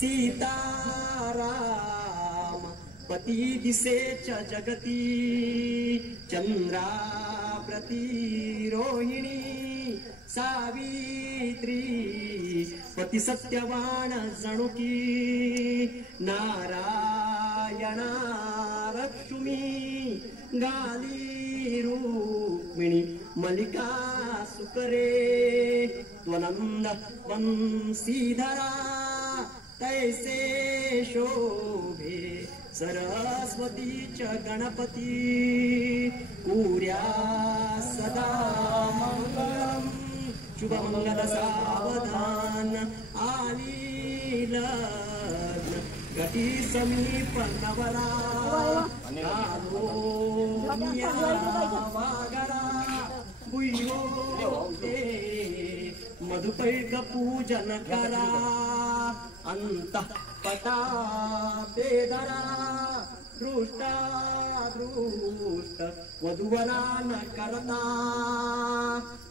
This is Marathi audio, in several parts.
सीताराम पती दिसे च जगती चंद्रा प्रति रोहिणी सावित्री पती सत्यवान जणुकी नारायणा लक्ष्मी गाली रुक्मिणी मल्लिका सुकरे त्वनंद वंशीधरा तैसे शोभे सरस्वती च गणपती कुर्या सदा मंगलम शुभमंगल सावधान आली लग्न घटी समीप नवरा आलो मिया वागरा बुयो मधुपैक पूजन करा अंतः पटा बेदरा दृष्टा दृष्ट वधुवरा न करता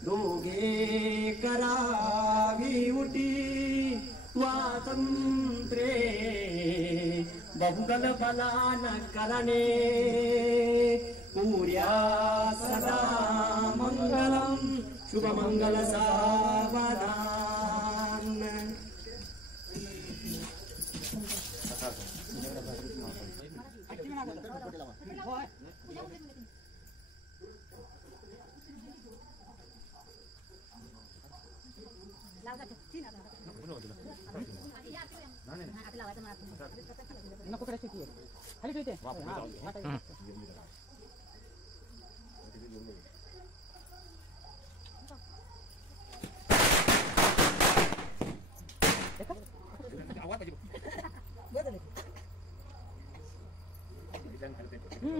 दोघे करावी उटी स्वातंत्र्ये बहुगल बलान करणे कुर्या सदा मंगलम शुभमंगल सावधान.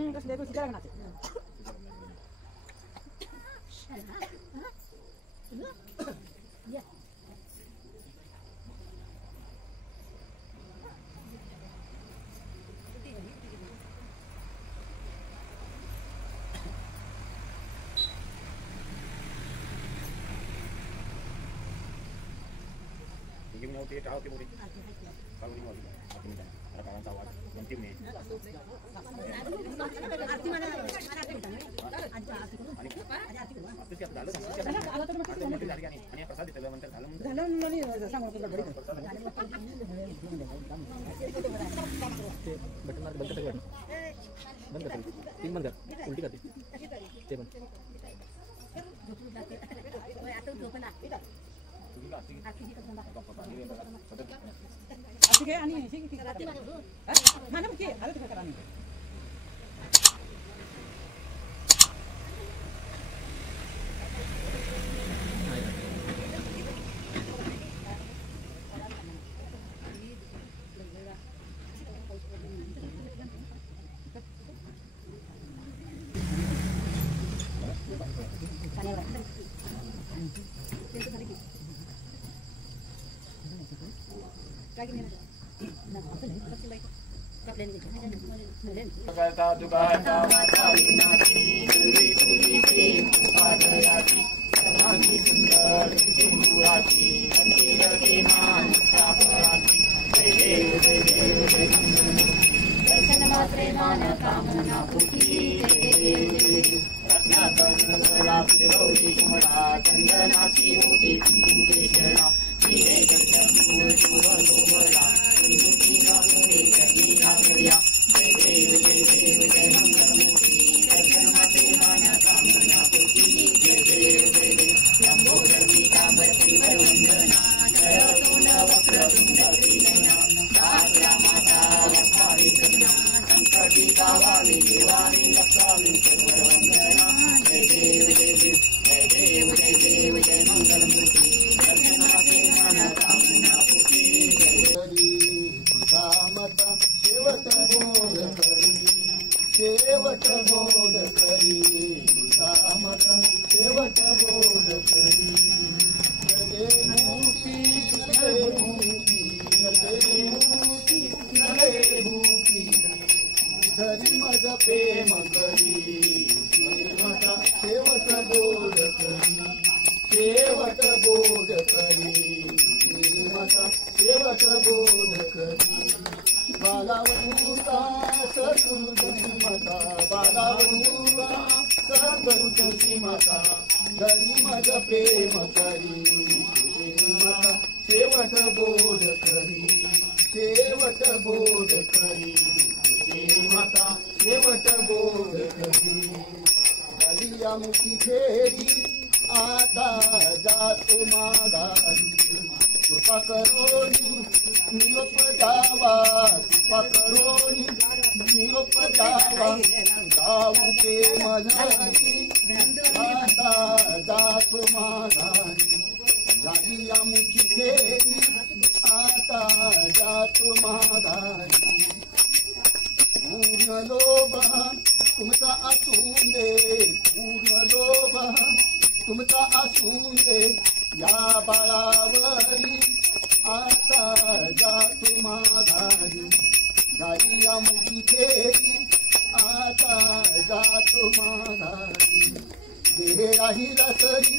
Terus dia tuh sekarang nanti. Iya. Yung mau dia tahu timur kalau di mau ada kawan sawah yang tim nih. Arti mana? Arti siap dalam. Arti dari kan ini persal di dalam dalam. Dalam ini sama kita beri. Benar bentar kan. Bentar. Tim bentar. Ulti kan. Tim. Sige ani sige mana mungkin ada tuh sekarang ini शेवट बोध करी बालावधूता सद्गुरुदर्शी माता बालावधूता सद्गुरुदर्शी माता घरी मज प्रेम करी माता शेवट बोध करी शेवट बोध करी माता शेवट बोध करी घरी आमची फेरी आता जातो माघारी कृपा करोनी निरोप द्यावा कृपा करोनी निरोप द्यावा जाऊ के मझारी आता जातो माघारी झाली आमची फेरी आता जातो माघारी पूर्ण लोभ तुमचा असून दे पूर्ण लोभ तुमचा असून दे या बाळावरी आता जातो माघारी झाली आमची फेरी आता जातो माघारी देह राहिला तरी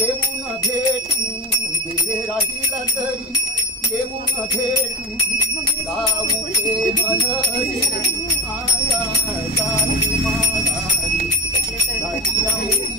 येऊन भेटू देह राहिला तरी येऊन भेटू जाऊ के मनरी आता जातो माघारी झाली आमची